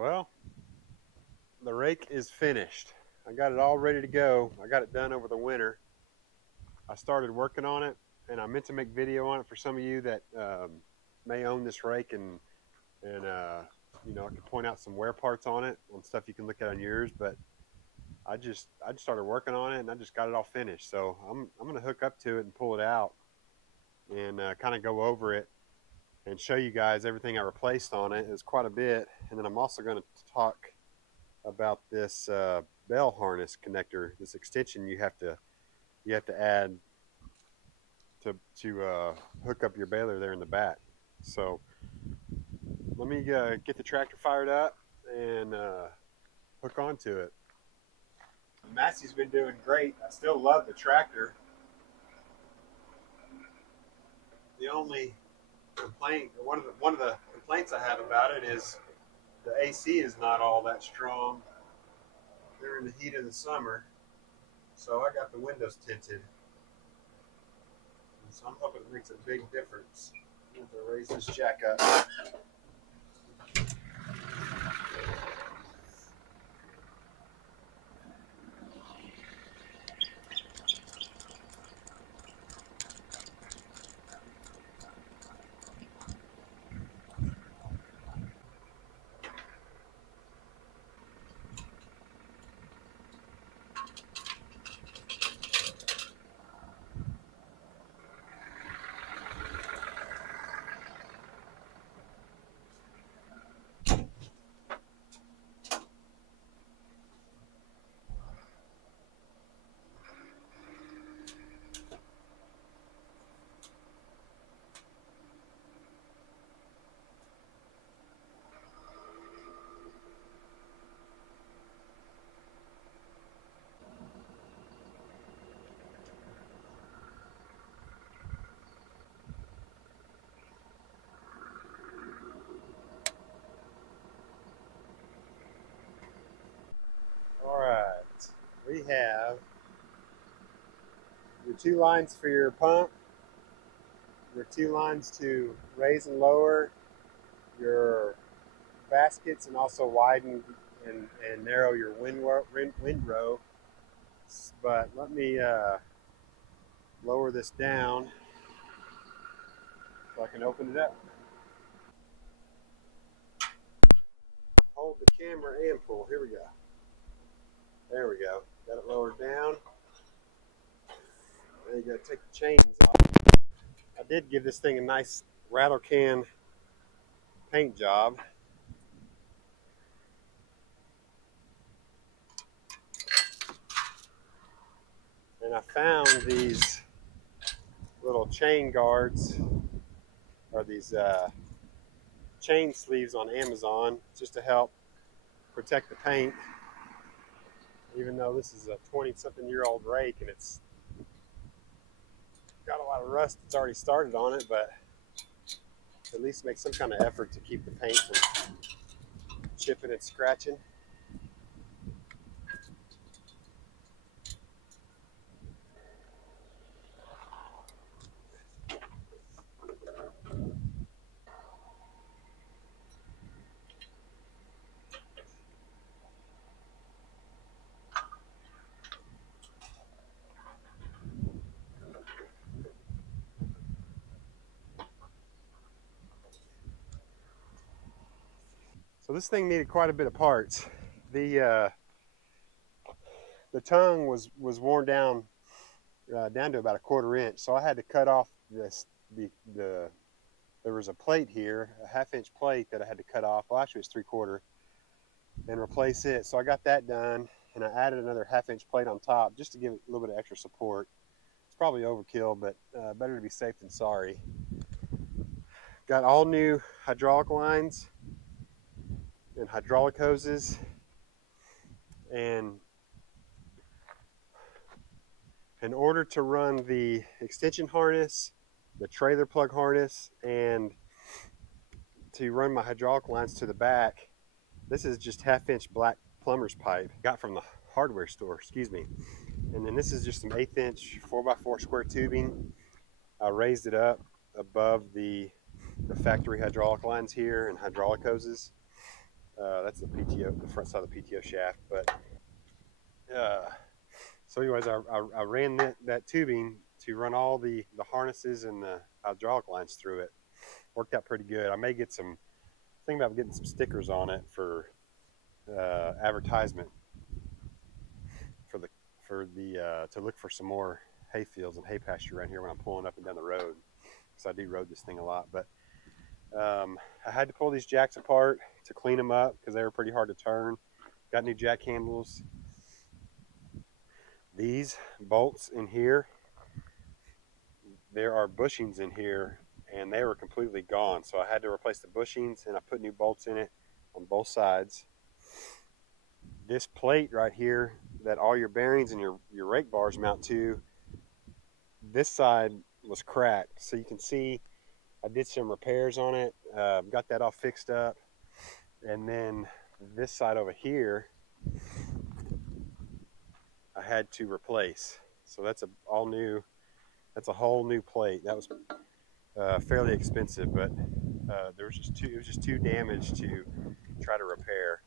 Well, the rake is finished. I got it all ready to go. I got it done over the winter. I started working on it, and I meant to make video on it for some of you that may own this rake, and you know, I could point out some wear parts on it, on stuff you can look at on yours. But I just started working on it, and I just got it all finished. So I'm gonna hook up to it and pull it out, and kind of go over it and show you guys everything I replaced on it. It's quite a bit, and then I'm also going to talk about this bell harness connector, this extension you have to add to hook up your baler there in the back. So let me get the tractor fired up and hook onto it. Massey's been doing great. I still love the tractor. The only complaint, one of the complaints I have about it is the AC is not all that strong during the heat of the summer. So I got the windows tinted. And so I'm hoping it makes a big difference. I'm going to raise this jack up. We have your two lines for your pump, your two lines to raise and lower your baskets, and also widen and narrow your windrow. But let me lower this down so I can open it up. Hold the camera and pull. Here we go. There we go. Got it lowered down. Now you got to take the chains off. I did give this thing a nice rattle can paint job. And I found these little chain guards, or these chain sleeves on Amazon, just to help protect the paint. Even though this is a 20-something-year-old rake and it's got a lot of rust that's already started on it, but at least make some kind of effort to keep the paint from chipping and scratching. So this thing needed quite a bit of parts. The tongue was worn down to about a 1/4 inch, so I had to cut off this. There was a plate here, a 1/2 inch plate that I had to cut off. Well, actually it's 3/4, and replace it. So I got that done, and I added another 1/2 inch plate on top just to give it a little bit of extra support. It's probably overkill, but better to be safe than sorry. Got all new hydraulic lines and hydraulic hoses, and in order to run the extension harness, the trailer plug harness, and to run my hydraulic lines to the back, this is just 1/2 inch black plumber's pipe got from the hardware store, excuse me. And then this is just some 1/8 inch 4x4 square tubing. I raised it up above the factory hydraulic lines here and hydraulic hoses. That's the PTO, the front side of the PTO shaft. But so anyways, I ran that tubing to run all the harnesses and the hydraulic lines through it. Worked out pretty good. I may get some, thinking about getting some stickers on it for advertisement for the to look for some more hay fields and hay pasture around here when I'm pulling up and down the road, because I do road this thing a lot. But I had to pull these jacks apart to clean them up because they were pretty hard to turn. Got new jack handles. These bolts in here, there are bushings in here and they were completely gone, so I had to replace the bushings and I put new bolts in it on both sides. This plate right here that all your bearings and your rake bars mount to, this side was cracked, so you can see I did some repairs on it, got that all fixed up, and then this side over here I had to replace. So that's all new. That's a whole new plate. That was fairly expensive, but it was just too damaged to try to repair.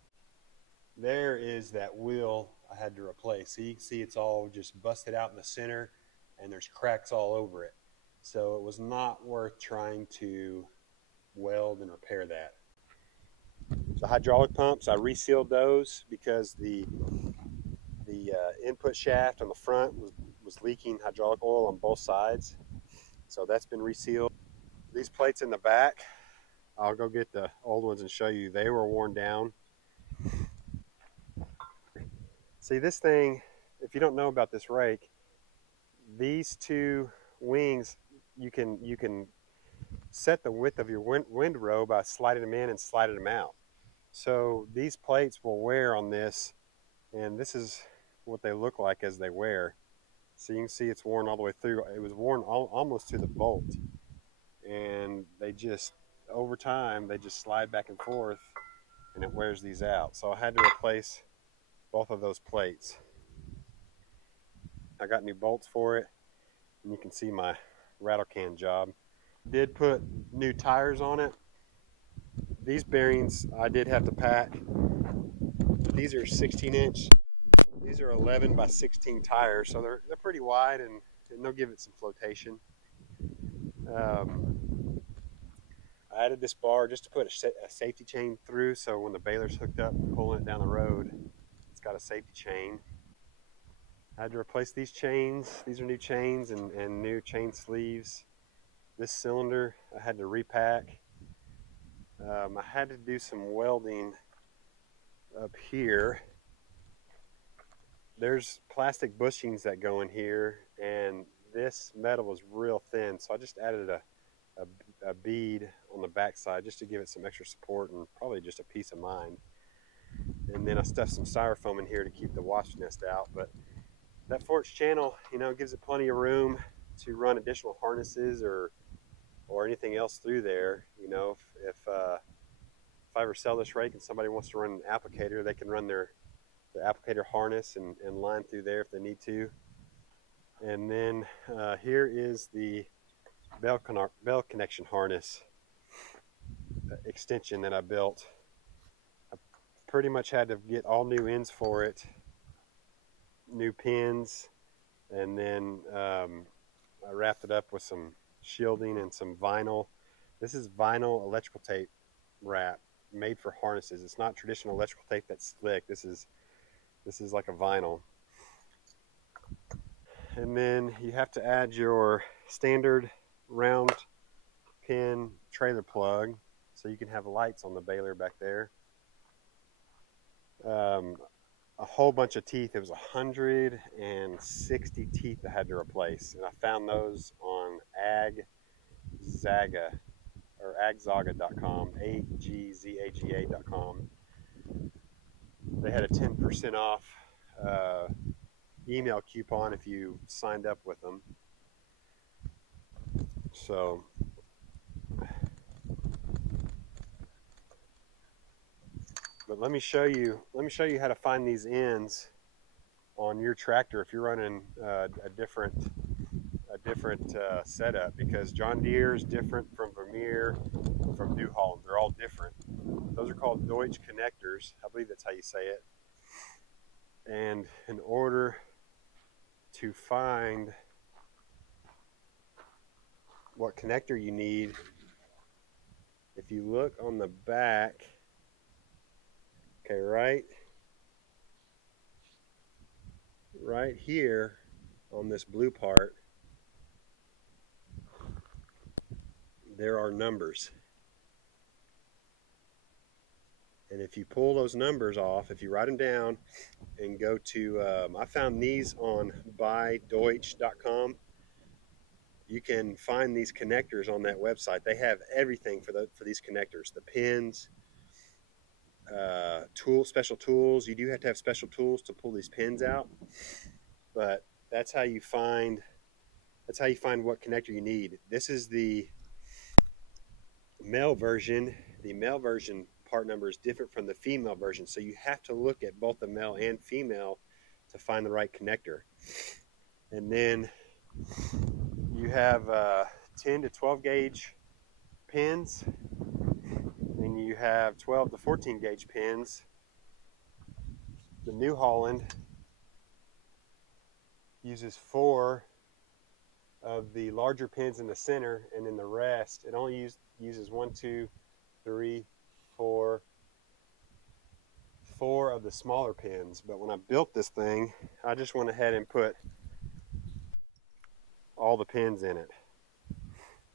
There is that wheel I had to replace. So you can see it's all just busted out in the center and there's cracks all over it. So it was not worth trying to weld and repair that. The hydraulic pumps, I resealed those because the input shaft on the front was leaking hydraulic oil on both sides. So that's been resealed. These plates in the back, I'll go get the old ones and show you. They were worn down. See, this thing, if you don't know about this rake, these two wings, you can set the width of your windrow by sliding them in and sliding them out. So these plates will wear on this, and this is what they look like as they wear. So you can see it's worn all the way through. It was worn almost to the bolt, and they just, over time, they just slide back and forth and it wears these out. So I had to replace both of those plates. I got new bolts for it, and you can see my rattle can job. Did put new tires on it. These bearings I did have to pack. These are 16-inch. These are 11 by 16 tires, so they're pretty wide, and they'll give it some flotation. I added this bar just to put a safety chain through, so when the baler's hooked up and pulling it down the road, it's got a safety chain. I had to replace these chains. These are new chains and new chain sleeves. This cylinder I had to repack. I had to do some welding up here. There's plastic bushings that go in here, and this metal was real thin, so I just added a bead on the back side just to give it some extra support and probably just a peace of mind. And then I stuffed some styrofoam in here to keep the wasp nest out. But that 4-inch channel, you know, gives it plenty of room to run additional harnesses or anything else through there. You know, if I ever sell this rake and somebody wants to run an applicator, they can run their applicator harness and line through there if they need to. And then here is the bell connection harness extension that I built. I pretty much had to get all new ends for it, new pins, and then I wrapped it up with some shielding and some vinyl. This is vinyl electrical tape wrap made for harnesses. It's not traditional electrical tape that's slick. This is like a vinyl. And then you have to add your standard round pin trailer plug so you can have lights on the baler back there. A whole bunch of teeth. It was 160 teeth I had to replace, and I found those on agzaga or agzaga.com, agzaga.com. They had a 10% off email coupon if you signed up with them. So but let me show you how to find these ends on your tractor if you're running a different setup, because John Deere is different from Vermeer from New Holland. They're all different. Those are called Deutsch connectors. I believe that's how you say it. And in order to find what connector you need, if you look on the back, okay, right here on this blue part, there are numbers. And if you pull those numbers off, if you write them down and go to, I found these on buydeutsch.com. You can find these connectors on that website. They have everything for these connectors, the pins, special tools. You do have to have special tools to pull these pins out, but that's how you find what connector you need. This is the male version. The male version part number is different from the female version, so you have to look at both the male and female to find the right connector. And then you have 10 to 12 gauge pins, and you have 12 to 14 gauge pins. The New Holland uses 4 of the larger pins in the center, and then the rest, it only uses 1, 2, 3, 4 of the smaller pins. But when I built this thing, I just went ahead and put all the pins in it.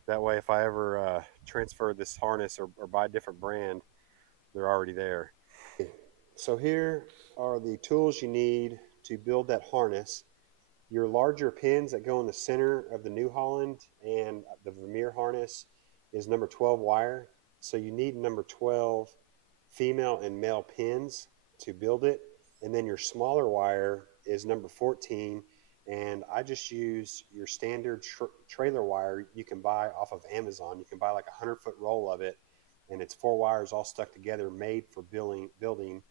That way, if I ever transfer this harness or buy a different brand, they're already there. So here are the tools you need to build that harness. Your larger pins that go in the center of the New Holland and the Vermeer harness is number 12 wire. So you need number 12 female and male pins to build it. And then your smaller wire is number 14. And I just use your standard trailer wire you can buy off of Amazon. You can buy like a 100-foot roll of it, and it's 4 wires all stuck together, made for building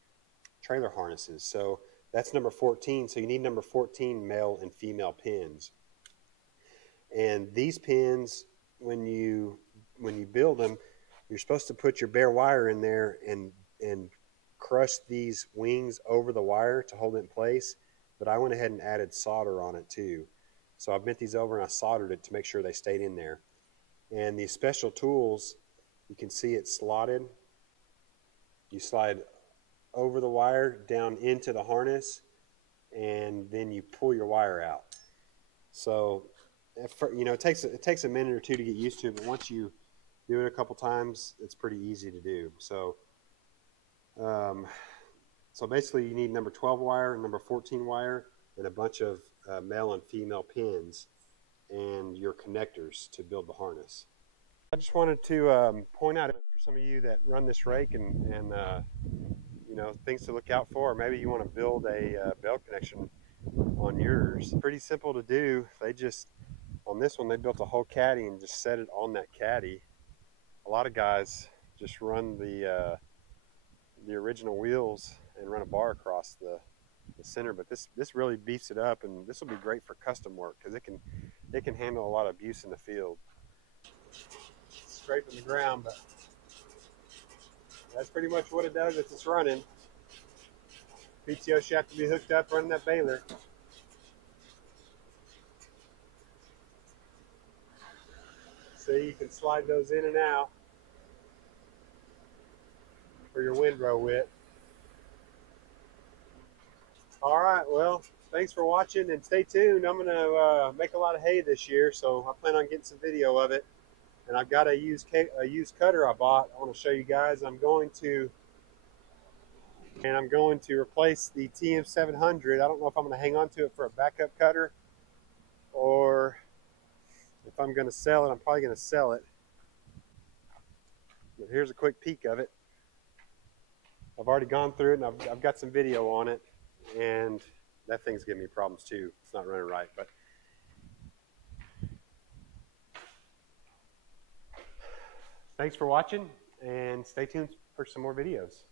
trailer harnesses. So that's number 14. So you need number 14 male and female pins. And these pins, when you build them, you're supposed to put your bare wire in there and crush these wings over the wire to hold it in place. But I went ahead and added solder on it too. So I bent these over and I soldered it to make sure they stayed in there. And these special tools, you can see it slotted. You slide over the wire down into the harness, and then you pull your wire out. So, you know, it takes a minute or two to get used to, but once you do it a couple times, it's pretty easy to do. So, so basically you need number 12 wire, number 14 wire, and a bunch of male and female pins and your connectors to build the harness. I just wanted to point out for some of you that run this rake and you know, things to look out for. Or maybe you want to build a belt connection on yours. Pretty simple to do. They just, on this one, they built a whole caddy and just set it on that caddy. A lot of guys just run the original wheels and run a bar across the center, but this really beefs it up, and this will be great for custom work because it can handle a lot of abuse in the field. Scraping the ground, but that's pretty much what it does if it's running. PTO shaft to be hooked up running that Baler. See, you can slide those in and out for your windrow width. All right, well, thanks for watching, and stay tuned. I'm going to make a lot of hay this year, so I plan on getting some video of it. And I've got a used cutter I bought. I want to show you guys. I'm going to replace the TM700. I don't know if I'm going to hang on to it for a backup cutter or if I'm going to sell it. I'm probably going to sell it. But here's a quick peek of it. I've already gone through it, and I've got some video on it. And that thing's giving me problems too. It's not running right, but thanks for watching, and stay tuned for some more videos.